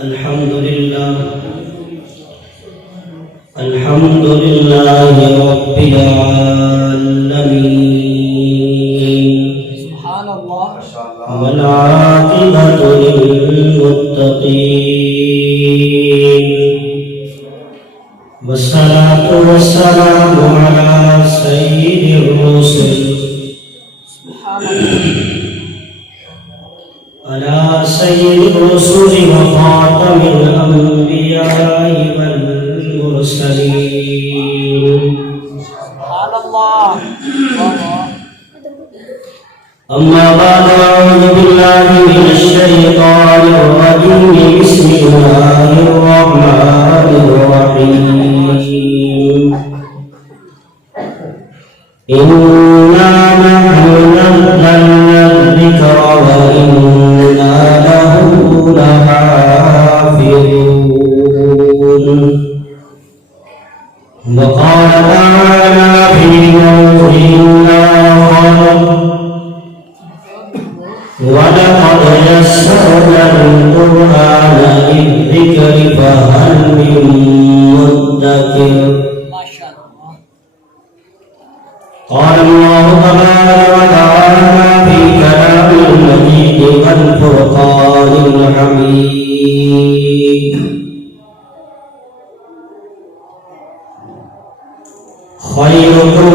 الحمد لله رب العالمين سبحان الله والعاقبة للمتقين والصلاة والسلام على سيد الرسل على سيد الرسل وخاتم الأنبياء والمرسلين سبحان الله أما بعد أعوذ بالله من الشيطان الرجيم بسم الله الرحمن الرحيم إنا نحن نزلنا الذكر وإنا له لحافظون وقال تعالى في موضع آخر ولقد يسرنا القرآن للذكر فهل من مدكر ما شاء الله. قال الله تبارك وتعالى في كلام المجيد والفرقان الحميد خيركم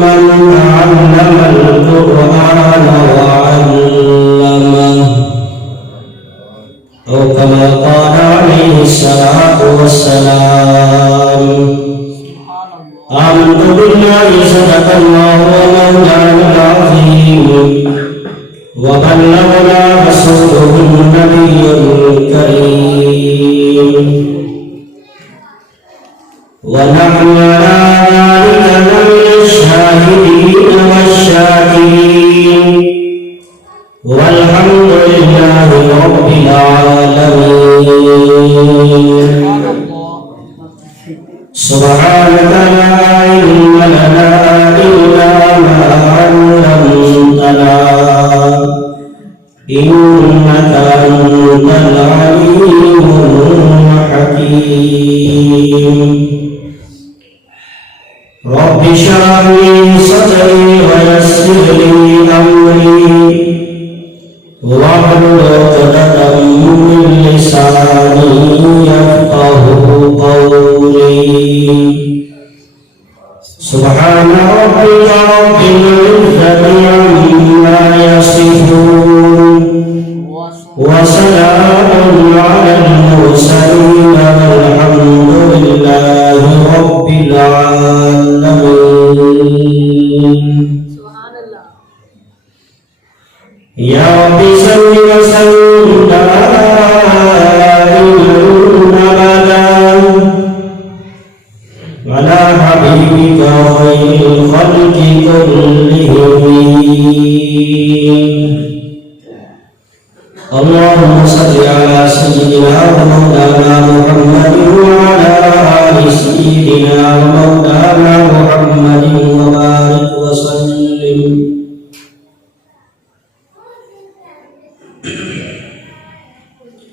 من تعلم القرآن وعلمه أو كما قال عليه الصلاة والسلام آمنت بالله صدق الله ومولانا العظيم وبلغنا رسوله النبي الكريم ونحن على ذلك من الشاهدين والشاكرين والحمد لله رب العالمين سبحانك لا علم لنا إلا ما علمتنا إنك أنت العليم الحكيم رب اشرح لي صدري ويسر لي أمري واحلل عقدة من لساني يفقهوا قولي سبحان ربك رب العزة عما يصفون وسلام على المرسلين والحمد لله رب العالمين. سبحان الله. يا رب صل وسلم دائما أبدا على حبيبك خير الخلق كلهم. اللهم صل على سيدنا ومولانا محمد وعلى آل سيدنا ومولانا محمد وبارك وسلم.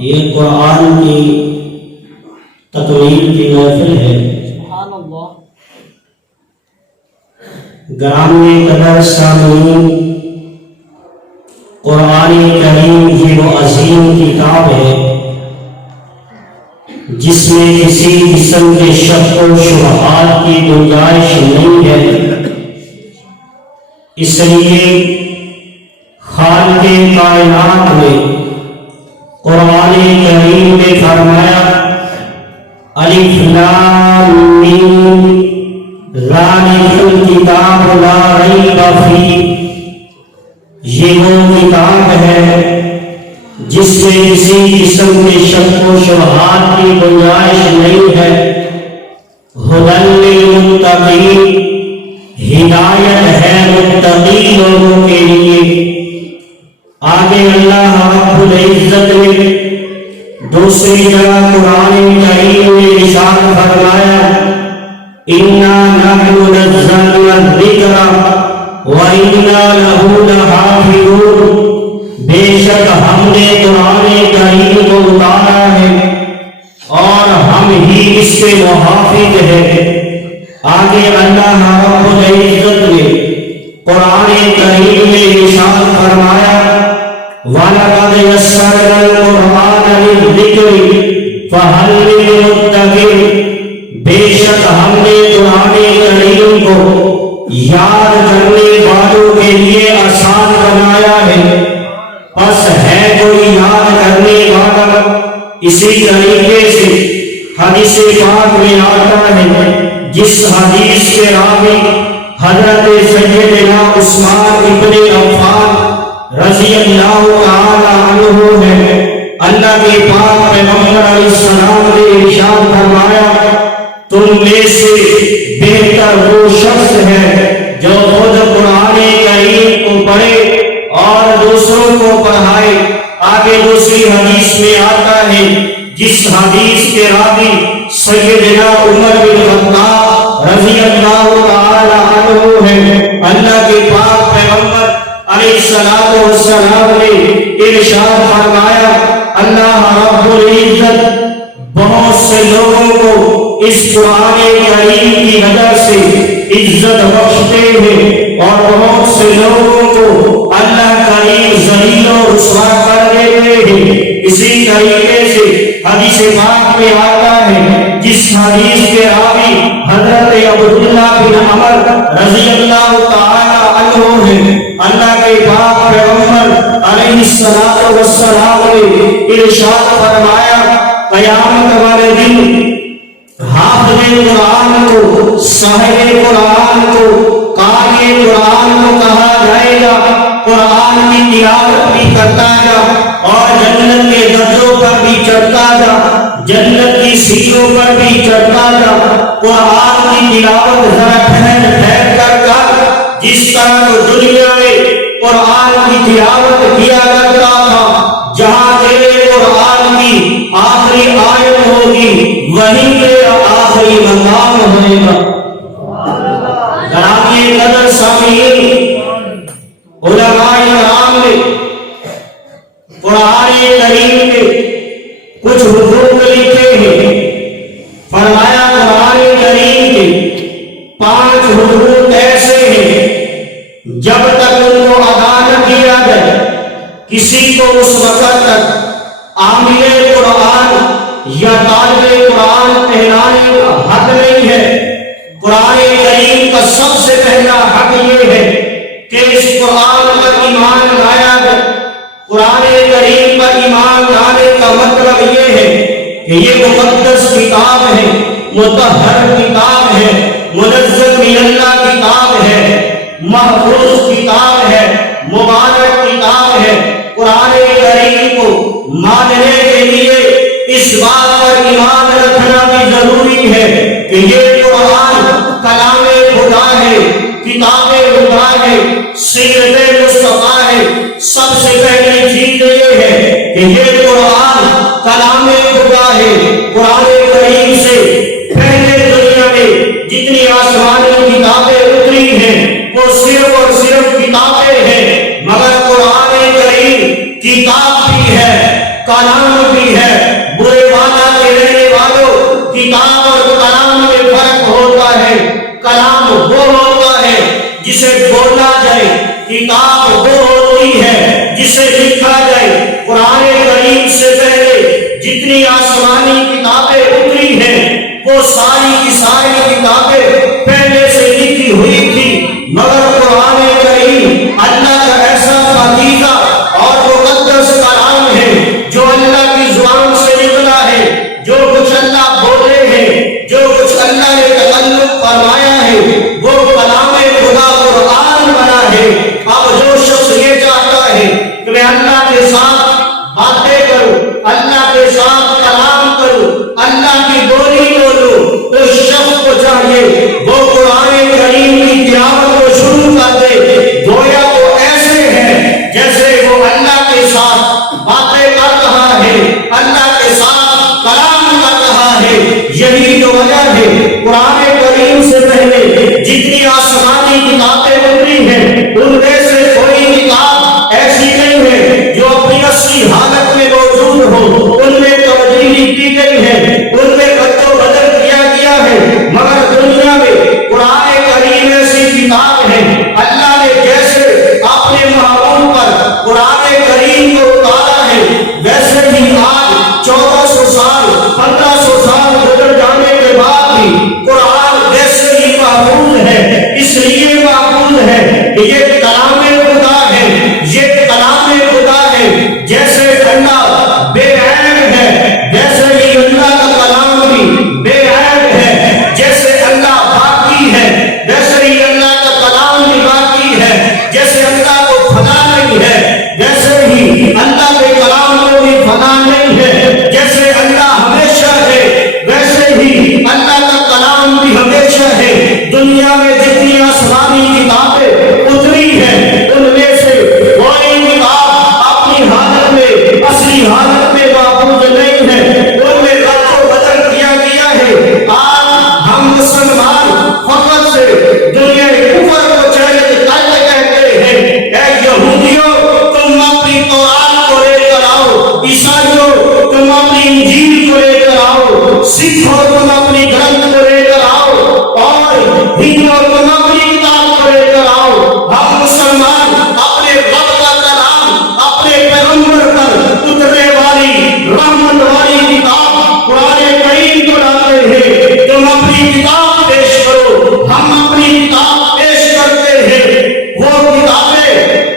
یہ قرآن کی تکمیل کی محفل ہے۔ سبحان اللہ۔ گرامی قدر سامعین، قرآن کریم یہ وہ عظیم کتاب ہے جس میں کسی قسم کے شک و شبہات کی گنجائش نہیں ہے۔ اس لیے خالق کائنات میں قرآن کریم میں فرمایا الف لام میم ذالک الکتاب لا ریب فیہ، یہ وہ کتاب ہے جس میں کسی قسم کے شک و شبہات کی گنجائش نہیں ہے۔ ھدی للمتقین، ہدایت ہے متقی لوگوں کے لیے۔ آگے اللہ رب العزت نے دوسری جگہ قرآن کریم میں ارشاد فرمایا اِنَّا نَحْنُ نَزَّلْنَا الذِّكْرَ وَإِنَّا لَهُ لَحَافِظُونَ، بے شک ہم نے قرآن کریم کو اتارا ہے اور ہم ہی اس کے محافظ ہیں۔ آگے اللہ رب العزت نے قرآن کریم میں ارشاد فرمایا وَلَقَدْ يَسَّرْنَا الْقُرْآنَ لِلذِّكْرِ فَهَلْ مِن مُّدَّكِرٍ، بے شک ہم نے قرآن کریم کو یاد کرنے والوں کے لیے آسان بنایا ہے، پس ہے کوئی یاد کرنے والا۔ اسی طریقے سے حدیث پاک میں آتا ہے، جس حدیث کے راوی حضرت سیدنا عثمان ابن عفان رضی اللہ تعالی عنہ ہے، اللہ کے پاک پیغمبر علیہ السلام نے ارشاد فرمایا تم میں سے بہتر وہ شخص ہے جو خود قرآن کریم کو پڑھے اور دوسروں کو پڑھائے۔ آگے دوسری حدیث میں آتا ہے، جس حدیث کے راوی سیدنا عمر بن خطاب رضی اللہ تعالی عنہ ہے، اللہ کے پاک پیغمبر علیہ السلام نے ارشاد فرمایا اللہ رب العزت بہت سے لوگوں کو اس قرآن کریم کی وجہ سے عزت بخشتے ہیں اور بہت سے لوگوں کو اللہ کریم ذلیل و رسوا کر دیتے ہیں۔ اسی طریقے سے حدیث پاک میں آتا ہے، جس حدیث کے راوی حضرت عبداللہ بن عمر رضی اللہ تعالی عنہ ہے، اللہ کے پاک پیغمبر علیہ السلام نے ارشاد فرمایا قیامت والے دن حافظ قرآن کو، صاحب قرآن کو، قاری قرآن کو کہا جائے گا قرآن کی تلاوت بھی کرتا جا اور جنت کے درجوں پر بھی چڑھتا جا، جنت کی سیڑھیوں پر بھی چڑھتا جا، قرآن کی تلاوت ذرا ٹھہر کر جس طرح تو دنیا میں قرآن کی تلاوت کیا کرتا تھا، جہاں تیرے قرآن کی آخری آیت ہوگی وہیں تیرا آخری مقام ہوئے گا۔ گرامی قدر سامعین، علماء کرام نے قرآن کریم کے کچھ حقوق لکھے ہیں، فرمایا قرآن کریم کے 5 حقوق ایسے ہیں جب تک ان کو ادا نہ کیا جائے کسی کو اس وقت تک عامل قرآن یا طالب قرآن کہلانے کا حق نہیں ہے۔ قرآن کریم کا سب سے پہلا حق یہ ہے کہ اس قرآن پر ایمان لایا جائے۔ قرآن کریم پر ایمان لانے کا مطلب یہ ہے کہ یہ مقدس کتاب ہے، مطہر کتاب ہے، منزل من اللہ کتاب ہے، محفوظ کتاب ہے، مبارک کتاب ہے۔ قرآن کریم کو ماننے کے لیے اس بات پر ایمان رکھنا بھی ضروری ہے کہ یہ قرآن کلام خدا ہے، کتاب خدا ہے، سیرت مصطفیٰ ہے۔ سب سے پہلی چیز یہ ہے کہ یہ قرآن کلام خدا ہے۔ قرآن کریم سے پہلے دنیا میں جتنی آسمانی کتابیں اتری ہیں وہ صرف اور صرف کتابیں ہیں، مگر قرآن کریم کتاب بھی ہے، کلام بھی ہے۔ کلام وہ ہوتا ہے جسے بولا جائے، کتاب وہ ہوتی ہے جسے لکھا جائے۔ قرآن کریم سے پہلے جتنی آسمانی کتابیں اتری ہیں وہ ساری کی ساری کتابیں پہلے سے لکھی ہوئی تھی، مگر قرآن کریم اللہ کا ایسا پاکیزہ اور مقدس کلام ہے جو اللہ کی زبان سے نکلا ہے۔ جو کچھ اللہ بولے ہیں، جو کچھ اللہ نے تکلم فرمایا ہے، وہ کلام خدا قرآن بنا ہے۔ اب جو شخص یہ چاہتا ہے کہ میں اللہ کے ساتھ باتیں کروں، اللہ کے ساتھ کلام کروں، اللہ کی بولی بولوں، تو شخص کو چاہیے وہ قرآن کریم کی تلاوت کو شروع کر دے۔ گویا وہ ایسے ہے جیسے وہ اللہ کے ساتھ باتیں کر رہا ہے، اللہ کے ساتھ کلام کر رہا ہے۔ یہی تو وجہ ہے قرآن کریم سے پہلے جتنی آسمانی کتابیں اتری ہیں ان میں سے کوئی کتاب ایسی نہیں ہے جو اپنی اصلی حالت میں موجود ہو۔ ان میں تبدیلی کی گئی ہے، ان میں رد و بدل کیا گیا ہے، مگر دنیا میں قرآن کریم ایسی کتاب ہے اللہ نے جیسے اپنے محبوب پر قرآن کریم کو اتارا ہے، ویسے ہی آج 1400 سال 1500 سال گزر جانے کے بعد بھی قرآن ویسے ہی محفوظ ہے۔ اس لیے محفوظ ہے کہ یہ کلام خدا ہے، یہ کلام خدا ہے۔ جیسے اللہ بے عیب ہے ویسے ہی اللہ کا کلام بھی بے عیب ہے۔ جیسے اللہ باقی ہے ویسے ہی اللہ کا کلام بھی باقی ہے۔ جیسے اللہ کو فنا نہیں ہے ویسے ہی اللہ کے کلام کو بھی فنا نہیں ہے۔ جیسے اللہ ہمیشہ ہے ویسے ہی اللہ کا کلام بھی ہمیشہ ہے۔ دنیا میں جتنی آسمانی کتابیں اتری ہیں ان میں سے کوئی کتاب اپنی حالت میں اصلی حالت میں محفوظ نہیں ہے، ان میں رد و بدل کیا گیا ہے۔ آج ہم مسلمان فقط سے دنیا کفر کو چیلنج کرتے کہتے ہیں، اے یہودیوں تم اپنی قرآن کو لے کر آؤ، عیسائیوں تم اپنی انجیل کو لے کر آؤ، سکھوں تم اپنی گرنتھ کو لے کر آؤ، اور ہندوؤں تم اپنی کتاب کو لے کر آؤ۔ ہم مسلمان اپنے رب کا کلام اپنے پیغمبر پر اترنے والی رحمت والی کتاب قرآن کریم کو لاتے ہیں۔ تم اپنی کتاب پیش کرو، ہم اپنی کتاب پیش کرتے ہیں۔ وہ کتابیں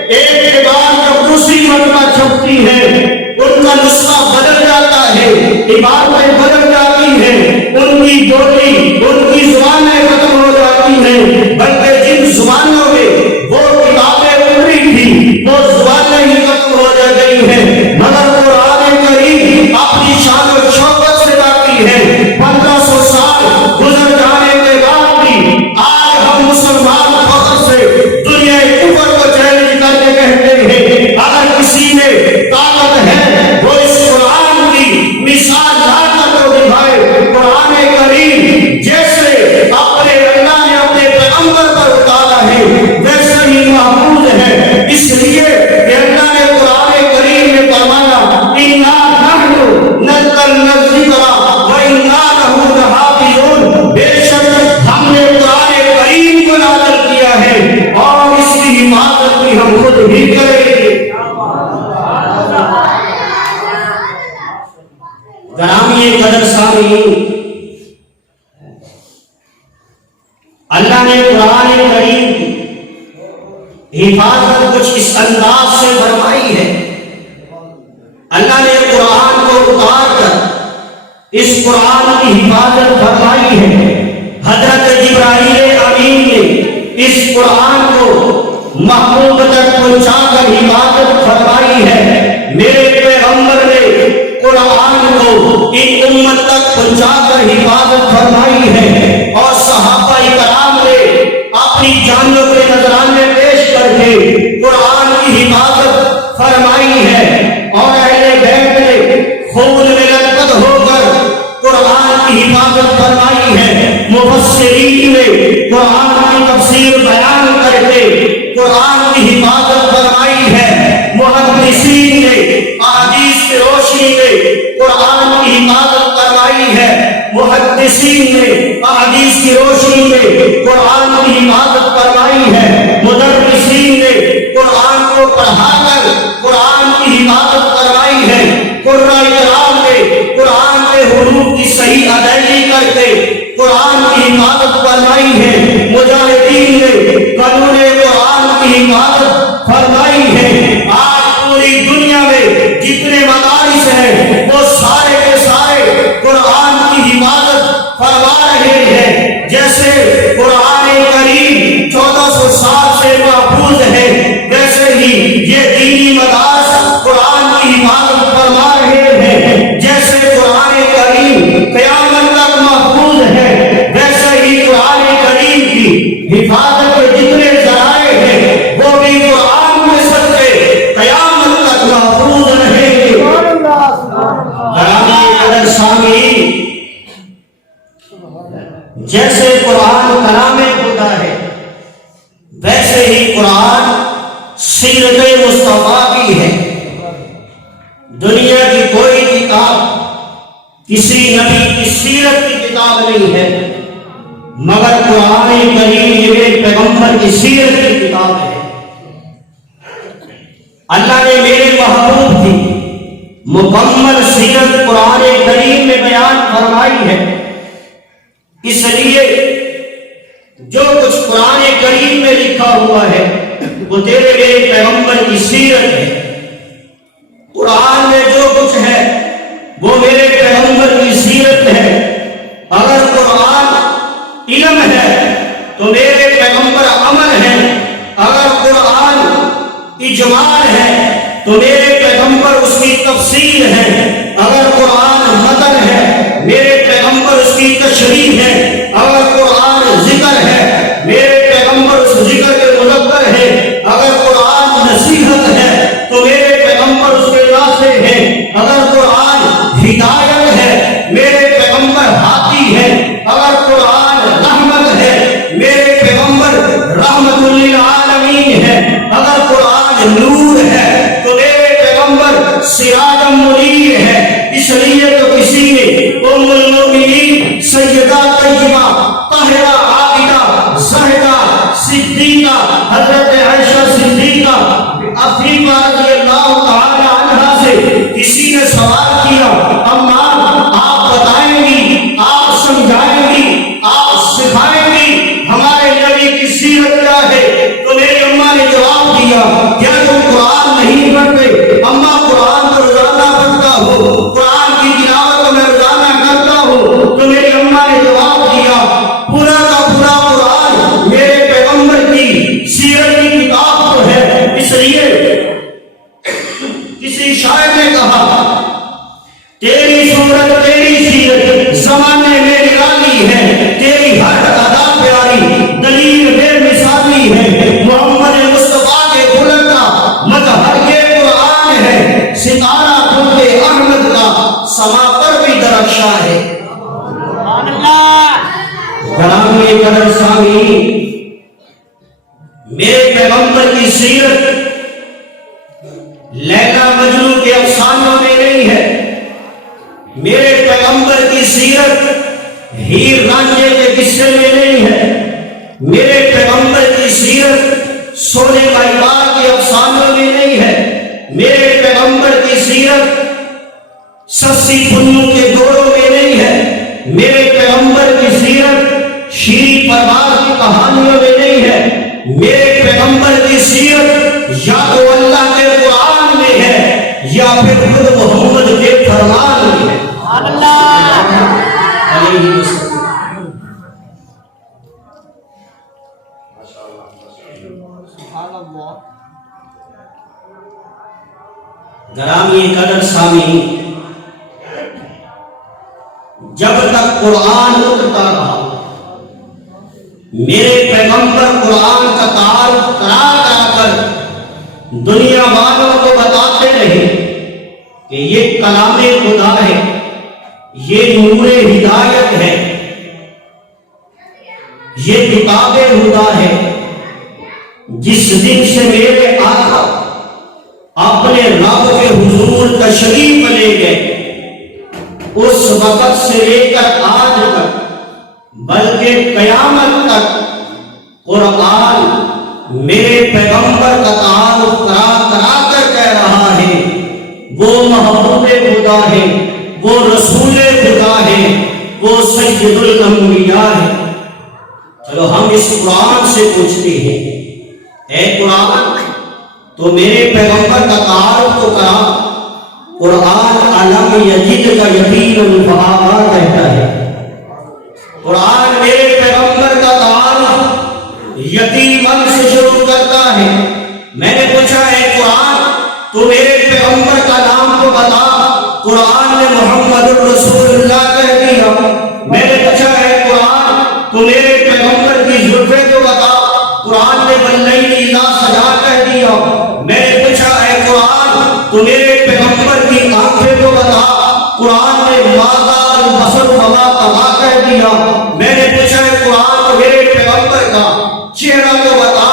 ایک کے بعد جب دوسری مرتبہ چھپتی ہیں ان کا نسخہ بدل جاتا ہے، عبارتیں بدل جاتی ہیں، ان کی بولی ان کی زبانیں ختم ہو جاتی ہیں، بلکہ جن زبانوں میں وہ کتابیں اتری تھی وہ زبانیں ہی ختم ہو گئی ہیں، مگر قرآن کریم اپنی شان و شوکت سے باقی ہے۔ 1500 سال گزر جانے کے بعد بھی آج ہم مسلمان فخر سے دنیا کفر کو چیلنج کر کے کہتے ہیں اگر کسی میں طاقت ہے وہ اس قرآن کی مثال لا کر تو دکھائے۔ قرآن کریم جیسے اپنے اللہ نے اپنے پیغمبر پر اتارا ہے ویسے ہی محفوظ ہے۔ اس لیے کہ اللہ نے قرآن کریم میں فرمایا اِنَّا نَحْنُ نَزَّلْنَا الذِّكْرَ وَإِنَّا لَهُ لَحَافِظُونَ، بے شک ہم نے قرآن کریم کو نازل کیا ہے اور اس کی حفاظت بھی ہم خود ہی کریں گے۔ گرامی قدر سامعین، اللہ نے قرآن کریم حفاظت کچھ اس انداز سے فرمائی ہے۔ اللہ نے قرآن کو اتار کر اس قرآن کی حفاظت فرمائی ہے۔ حضرت جبرائیل امین نے اس قرآن کو محبوب تک پہنچا کر حفاظت فرمائی ہے۔ میرے پیغمبر نے قرآن کو ایک امت تک پہنچا کر حفاظت فرمائی ہے، اور صحابہ کرام نے اپنی جانوں کے نذرانے پیش کر کے قرآن کی حفاظت فرمائی ہے، اور اہل بیت نے خون میں لطخ ہو کر قرآن کی حفاظت فرمائی ہے۔ مفسرین نے قرآن کی تفسیر بیان کر کے قرآن کی حفاظت فرمائی ہے۔ محدثین نے احادیث کی روشنی میں قرآن کی حفاظت فرمائی ہے۔ محدثین نے احادیث کی روشنی میں قرآن کی حفاظت فرمائی ہے، مدرسین نے قرآن کو پڑھا کر قرآن کی حفاظت فرمائی ہے، قرآن کرام نے قرآن کے حروف کی صحیح ادائیگی کر کے قرآن کی حفاظت فرمائی ہے، مجاہدین نے قانون قرآن کی حفاظت فرمائی ہے۔ آج پوری دنیا میں جتنے مدارس ہیں وہ سارے کے سارے قرآن کی حفاظت فرما رہے ہیں۔ جیسے قرآن کریم 1400 سال سے محفوظ ہے، ویسے ہی یہ دینی مدارس قرآن کی حفاظت فرما رہے ہیں۔ جیسے قرآن کریم قیامت تک محفوظ ہے، ویسے ہی قرآن کریم کی حفاظت کے جتنے ذرائع ہیں وہ بھی قرآن کے صدقے قیامت تک محفوظ رہیں گے۔ گرامی قدر سامعین، جیسے قرآن کلام خدا ہے، ویسے ہی قرآن سیرت مصطفیٰ کی ہے۔ دنیا کی کوئی کتاب کسی نبی کی سیرت کی کتاب نہیں ہے، مگر قرآن کریم یہ پیغمبر کی سیرت کی کتاب ہے۔ اللہ نے میرے محبوب کی مکمل سیرت قرآن کریم میں بیان فرمائی ہے، اس لیے جو کچھ قرآن کریم میں لکھا ہوا ہے وہ تیرے میرے پیغمبر کی سیرت ہے۔ قرآن میں جو کچھ ہے وہ میرے پیغمبر کی سیرت ہے۔ اگر قرآن علم ہے تو میرے پیغمبر عمل ہے، اگر قرآن اجمال ہے تو میرے پیغمبر اس کی تفسیر ہے، اگر قرآن متن ہے میرے پیغمبر اس کی تشریح ہے، اگر قرآن ذکر ہے میرے پیغمبر اس ذکر کے مذکر ہے، اگر قرآن نصیحت ہے تو میرے پیغمبر اس کے ناصح ہے، اگر قرآن ہدایت ہے میرے پیغمبر ہادی ہے، اگر قرآن رحمت ہے میرے پیغمبر رحمت للعالمین ہے، اگر قرآن نور ہے تو میرے پیغمبر سراج منیر ہے۔ اس لیے تو کسی نے ام المؤمنین سیدہ طیبہ طاہرہ عابدہ زاہدہ صدیقہ حضرت عائشہ صدیقہ عفیفہ رضی اللہ تعالی عنہا سے کسی نے سوال کیا، اماں آپ بتائیں گی، آپ سمجھائیں گی، آپ سکھائیں گی ہمارے نبی کی سیرت کیا ہے؟ تو میری اماں نے جواب دیا، کیا تم قرآن نہیں پڑھتے؟ اماں قرآن تو روزانہ پڑھتا ہو، قرآن کی تلاوت میں روزانہ کرتا ہو۔ تو میری اماں نے جواب دیا، پورا کا پورا قرآن میرے پیغمبر کی سیرت کی کتاب تو ہے۔ اس لیے کسی شاعر نے کہا، تیری صورت تیری سیرت زمانے میں نرالی ہے، تیری ہر ادا پیاری دلیل بے مثالی ہے، محمد مصطفیٰ کے بلند کا مظہر یہ قرآن ہے، ستارہ خود احمد کا سما پر بھی درخشاں ہے۔ سبحان اللہ۔ گرامی قدر سامعین، میرے پیغمبر کی سیرت لیلا مجنون کے افسانوں میں نہیں ہے، میرے پیغمبر کی سیرت ہیر رانجھے کے قصے میں نہیں ہے، میرے پیغمبر کی سیرت سونے مہیبار کے افسانوں میں نہیں ہے، میرے پیغمبر کی سیرت سسی پنوں کے دوروں میں نہیں ہے، میرے پیغمبر کی سیرت شیریں پروار کی کہانیوں میں نہیں ہے، میرے پیغمبر کی سیرت یا تو اللہ کے قرآن میں ہے یا پھر خود محمد کے فرمان میں ہے۔ سبحان اللہ۔ علیہ وسلم۔ سبحان اللہ۔ گرامی قدر سامعین، جب تک قرآن اترتا رہا میرے پیغمبر قرآن کا تعارف کرا کر دنیا والوں کو بتاتے رہے کہ یہ کلام خدا ہے، یہ نور ہدایت ہے، یہ کتاب خدا ہے۔ جس دن سے میرے آقا اپنے رب کے حضور تشریف لے گئے، اس وقت سے لے کر آج بلکہ قیامت تک قرآن میرے پیغمبر کا تعارف کرا کرا کر کہہ رہا ہے وہ محبوب خدا ہے، وہ رسول خدا ہے، وہ سید الانبیاء ہے۔ چلو ہم اس قرآن سے پوچھتے ہیں، اے قرآن تو میرے پیغمبر کا تعارف تو کرا۔ قرآن علم یجد کا یقین فآبا کہتا ہے، قرآن میرے پیغمبر کا تعارف یتیمن سے شروع کرتا ہے۔ میں نے پوچھا ہے قرآن تو میرے پیغمبر کا نام تو بتا، قرآن نے محمد الرسول اللہ کہہ دیا۔ میں نے پوچھا ہے قرآن تو میرے پیغمبر کی زلفیں تو بتا، قرآن نے واللیل اذا سجا کہہ دیا۔ میں نے پوچھا ہے قرآن تو میرے پیغمبر کی آنکھیں تو بتا، قرآن نے ماذا البصر وما طغى کہہ دیا۔ میں نے پوچھا ہے قرآن تو میرے پیغمبر کا چہرہ تو بتا،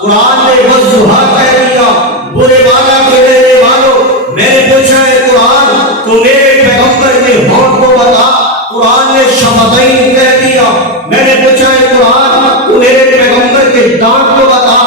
قرآن نے والضحیٰ کہہ دیا۔ برے والا کے رہنے والوں، میں نے پوچھا ہے قرآن تو میرے پیغمبر کے ہونٹ کو بتا، قرآن نے شفتین کہہ دیا۔ میں نے پوچھا ہے قرآن تو میرے پیغمبر کے دانت کو بتا،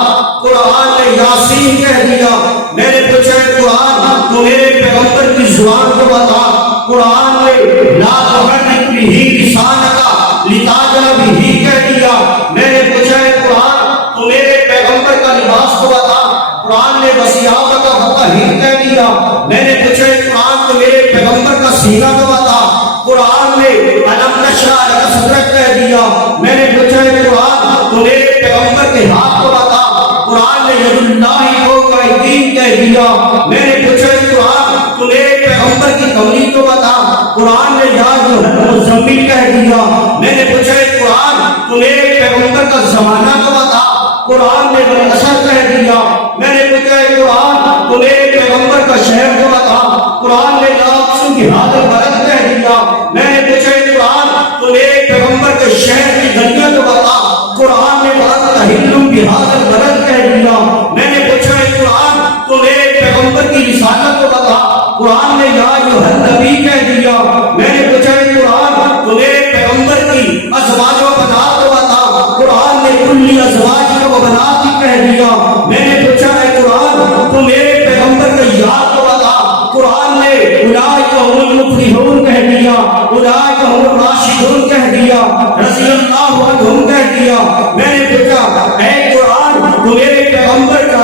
قرآن نے یاسین کہہ دیا۔ میں نے پوچھا ہے قرآن تو میرے پیغمبر کی زبان کو بتا، قرآن نے لا تحرک به لسانک لتعجل به کہہ دیا۔ میں نے پوچھا ہے قرآن تو میرے پیغمبر کا لباس کو بتا، قرآن نے وسیعت کا فطہیر کہہ دیا۔ میں نے پوچھا ہے قرآن تو میرے پیغمبر کا سینہ کو بتا، قرآن نے الم نشرح لک صدرک کہہ دیا۔ میں نے پوچھا ہے قرآن تو میرے پیغمبر کے ہاتھ کو بتا، قرآن نے ید اللہ فوق ایدیہم کہہ دیا۔ میں نے پوچھا ہے قرآن تو میرے پیغمبر کی کملی کو بتا، قرآن نے یا المزمل کہہ دیا۔ میں نے پوچھا ہے قرآن تو میرے پیغمبر کا زمانہ کو بتا، قرآن نے والعصر کہہ دیا۔ میں نے پوچھا ہے قرآن تو میرے پیغمبر کا شہر کو بتا، قرآن نے لا اقسم بہذا البلد کہہ دیا۔ میں نے پوچھا ہے قرآن تو میرے پیغمبر کے شہر کی گلیاں کو بتا، قرآن نے وانت حل بہذا البلد کہہ دیا۔ میں نے پوچھا ہے قرآن تو میرے پیغمبر کی رسالت کو بتا، قرآن نے یا ایھا النبی کہہ دیا۔ میں نے پوچھا ہے قرآن تو میرے پیغمبر کی ازواج و بنات کو بتا، قرآن نے کل ازواج و بنات کہہ دیا۔ میں نے پوچھا ہے قرآن تو میرے پیغمبر کے یار کو بتا، قرآن نے اولئک هم المفلحون کہہ دیا، اولئک هم الراشدون کہہ دیا، رضی اللہ عنہم کہہ دیا۔ میں نے پوچھا اے قرآن تو میرے پیغمبر کا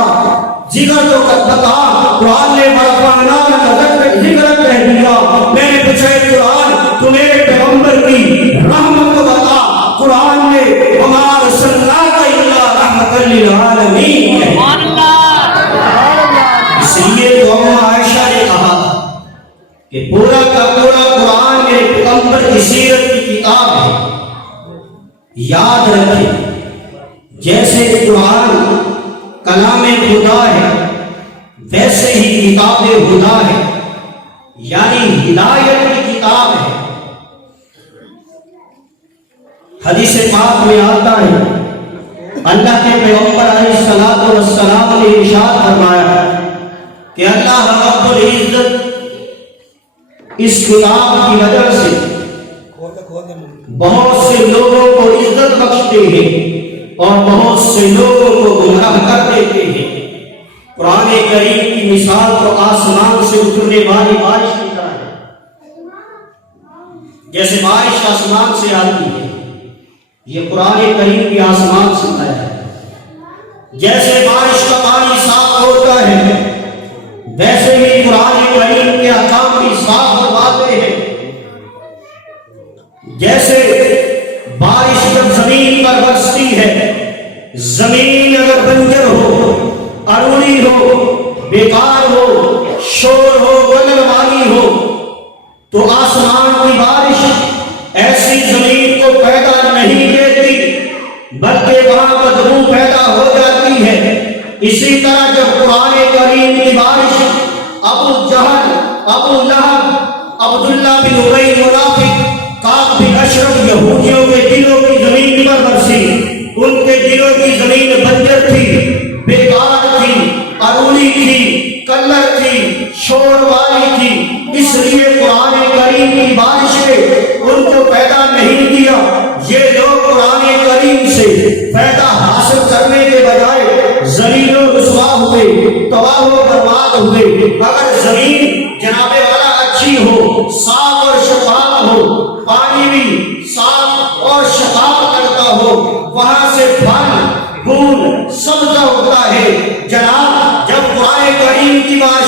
ذکر تو بتا، قرآن نے ورفعنا لک ذکرک کہہ دیا۔ میں نے پوچھا ہے قرآن تو میرے پیغمبر کی رحمت کو بتا، قرآن نے وما ارسلناک الا رحمۃ للعالمین کہہ دیا۔ اس لیے تو عائشہ نے کہا کہ پورا کا پورا قرآن میرے پیغمبر کی سیرت کی کتاب ہے۔ یاد رکھیں جیسے قرآن کلام خدا ہے ویسے ہی کتاب خدا ہے، یعنی ہدایت کی کتاب ہے۔ حدیث پاک میں آتا ہے اللہ کے پیغمبر علیہ الصلوۃ والسلام نے ارشاد فرمایا کہ اللہ رب العزت اس کتاب کی وجہ سے بہت سے لوگوں کو عزت بخشتے ہیں اور بہت سے لوگوں کو گمراہ کر دیتے ہیں۔ قرآن کریم کی مثال تو آسمان سے اترنے والی بارش کی طرح ہے، جیسے بارش آسمان سے آتی ہے، یہ قرآن کریم کی آسمان سے آیا ہے۔ جیسے بارش کا پانی صاف ہوتا ہے ویسے ہی قرآن کریم کے احکام بھی صاف ہوتے ہیں۔ جیسے بارش جب زمین پر برستی ہے، زمین اگر بنجر ہو، اروڑی ہو، بیکار ہو، شور ہو، گلن والی ہو، تو آسمان کی بارش ایسی زمین کو پیدا نہیں دیتی بلکہ وہاں بدبو پیدا ہو جاتی ہے۔ اسی طرح جب قرآن کریم کی بارش ابو جہل، ابو لہب، عبداللہ بن ابی منافق، کعب بن اشرف یہودیوں کے دلوں کی زمین پر برسی، ان کے دلوں کی زمین بنجر تھی، بیکار تھی، اروڑی تھی، کلر تھی، شور والی تھی۔ اس لیے قرآن کریم کی بارش نے ان کو پیدا نہیں کیا۔ یہ لوگ کے بجائے ذلیل و رسوا ہوئے، تباہ و برباد ہوئے۔ اگر زمین جناب والا اچھی ہو، صاف اور شفاف ہو، پانی بھی صاف اور شفاف کرتا ہو، وہاں سے پھل پھول سبزہ ہوتا ہے۔ جناب جب قرآن کریم کی بات